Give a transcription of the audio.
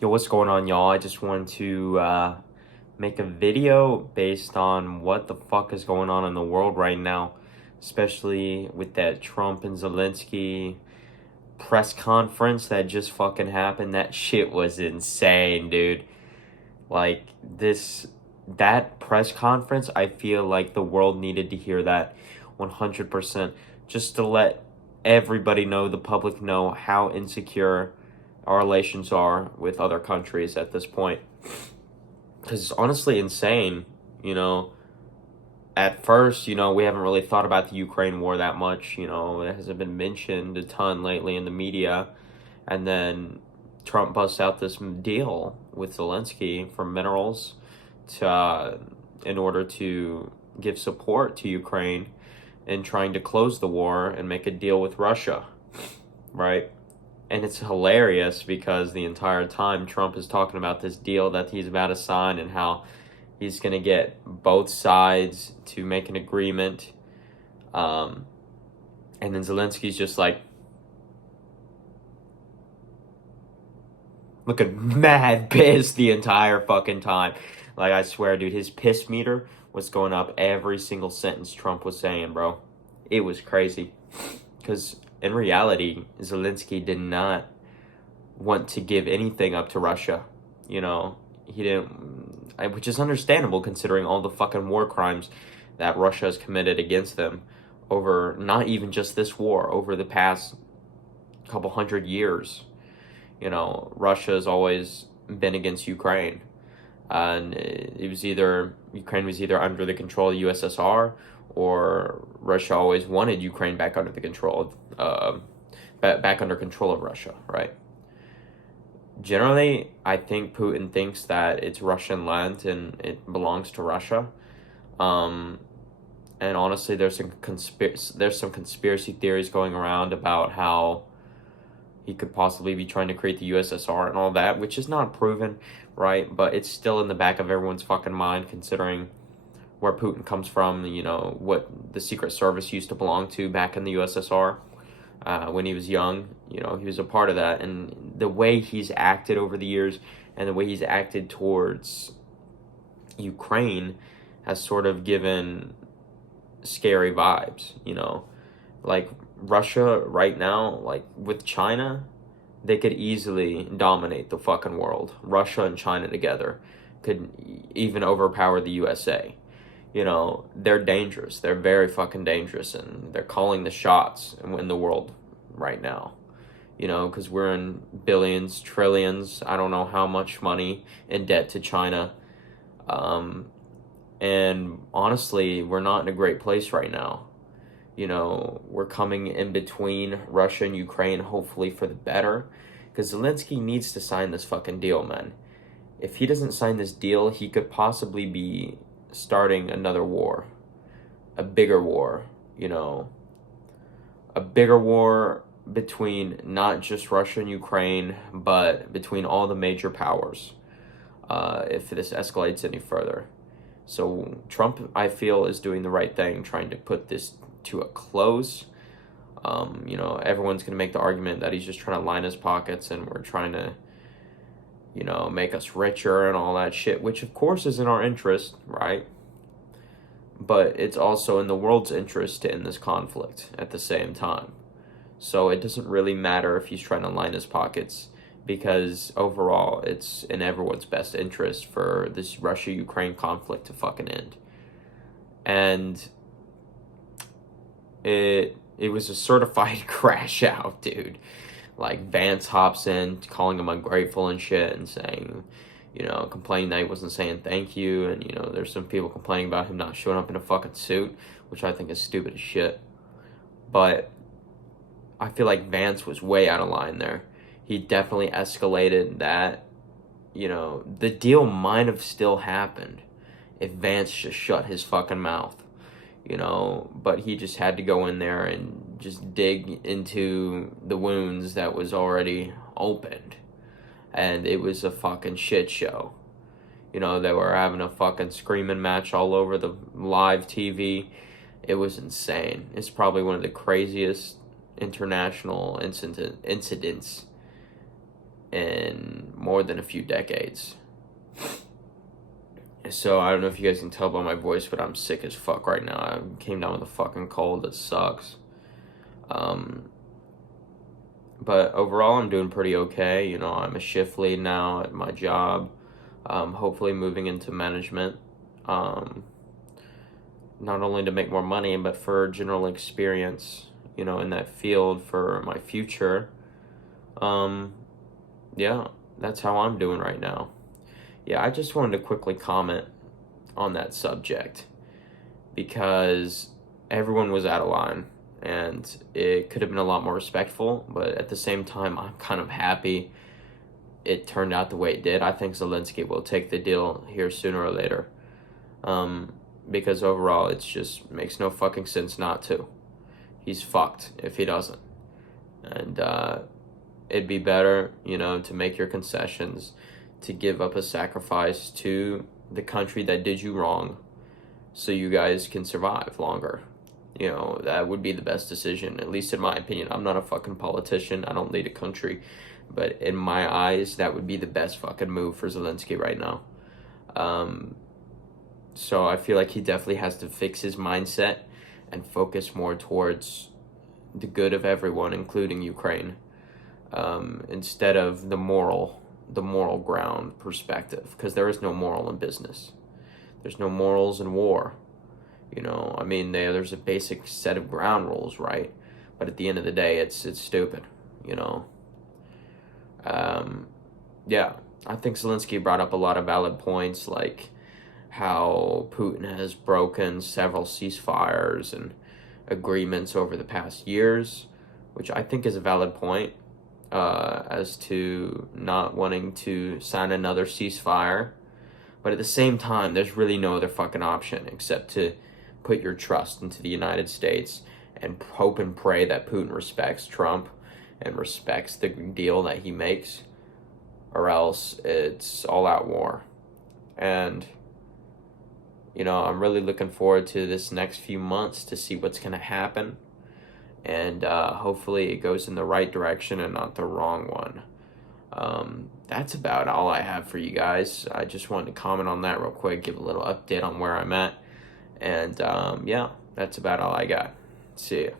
Yo, what's going on, y'all? I just wanted to make a video based on what the fuck is going on in the world right now, especially with that Trump and Zelenskyy press conference that just fucking happened. That shit was insane, dude. Like, that press conference, I feel like the world needed to hear that 100%, just to let everybody know, the public know how insecure our relations are with other countries at this point. Because it's honestly insane, you know. At first, we haven't really thought about the Ukraine war that much. It hasn't been mentioned a ton lately in the media. And then Trump busts out this deal with Zelenskyy for minerals in order to give support to Ukraine in trying to close the war and make a deal with Russia, right? And it's hilarious because the entire time Trump is talking about this deal that he's about to sign and how he's going to get both sides to make an agreement. And then Zelensky's just like looking mad pissed the entire fucking time. Like, I swear, dude, his piss meter was going up every single sentence Trump was saying, bro. It was crazy. Because in reality, Zelenskyy did not want to give anything up to Russia. He didn't, which is understandable considering all the fucking war crimes that Russia has committed against them over not even just this war, over the past couple hundred years. Russia has always been against Ukraine. And Ukraine was either under the control of the USSR, or Russia always wanted Ukraine back under the control of, back under control of Russia, right? Generally, I think Putin thinks that it's Russian land and it belongs to Russia. And honestly, there's some conspiracy theories going around about how he could possibly be trying to create the USSR and all that, which is not proven, right? But it's still in the back of everyone's fucking mind, considering where Putin comes from, what the Secret Service used to belong to back in the USSR when he was young. He was a part of that. And the way he's acted over the years and the way he's acted towards Ukraine has sort of given scary vibes, Like, Russia right now, like with China, they could easily dominate the fucking world. Russia and China together could even overpower the USA. They're dangerous. They're very fucking dangerous, and they're calling the shots in the world right now. Because we're in billions, trillions, I don't know how much money in debt to China. And honestly, we're not in a great place right now. We're coming in between Russia and Ukraine, hopefully for the better, because Zelenskyy needs to sign this fucking deal, man. If he doesn't sign this deal, he could possibly be starting another war, a bigger war, a bigger war between not just Russia and Ukraine, but between all the major powers, if this escalates any further. So Trump, I feel, is doing the right thing, trying to put this to a close. Everyone's going to make the argument that he's just trying to line his pockets and we're trying to, make us richer and all that shit, which of course is in our interest, right? But it's also in the world's interest to end this conflict at the same time. So it doesn't really matter if he's trying to line his pockets, because overall it's in everyone's best interest for this Russia-Ukraine conflict to fucking end. And it was a certified crash out, dude. Like, Vance hops in, calling him ungrateful and shit, and saying, complaining that he wasn't saying thank you, and, there's some people complaining about him not showing up in a fucking suit, which I think is stupid as shit. But I feel like Vance was way out of line there. He definitely escalated that. The deal might have still happened if Vance just shut his fucking mouth. But he just had to go in there and just dig into the wounds that was already opened. And it was a fucking shit show. They were having a fucking screaming match all over the live TV. It was insane. It's probably one of the craziest international incidents in more than a few decades. So I don't know if you guys can tell by my voice, but I'm sick as fuck right now. I came down with a fucking cold that sucks. But overall, I'm doing pretty okay. You know, I'm a shift lead now at my job. Hopefully moving into management. Not only to make more money, but for general experience, you know, in that field for my future. Yeah, that's how I'm doing right now. Yeah, I just wanted to quickly comment on that subject because everyone was out of line and it could have been a lot more respectful, but at the same time, I'm kind of happy it turned out the way it did. I think Zelenskyy will take the deal here sooner or later. Because overall, it just makes no fucking sense not to. He's fucked if he doesn't. And it'd be better, you know, to make your concessions, to give up a sacrifice to the country that did you wrong so you guys can survive longer. You know, that would be the best decision, at least in my opinion. I'm not a fucking politician. I don't lead a country. But in my eyes, that would be the best fucking move for Zelenskyy right now. So I feel like he definitely has to fix his mindset and focus more towards the good of everyone, including Ukraine, instead of the moral ground perspective, because there is no moral in business. There's no morals in war. You know, I mean, there's a basic set of ground rules, right? But at the end of the day, it's stupid, you know. Yeah, I think Zelenskyy brought up a lot of valid points, like how Putin has broken several ceasefires and agreements over the past years, which I think is a valid point, as to not wanting to sign another ceasefire. But at the same time, there's really no other fucking option except to put your trust into the United States and hope and pray that Putin respects Trump and respects the deal that he makes, or else it's all-out war. And, you know, I'm really looking forward to this next few months to see what's going to happen. And hopefully it goes in the right direction and not the wrong one. That's about all I have for you guys. I just wanted to comment on that real quick, give a little update on where I'm at. And yeah, that's about all I got. See ya.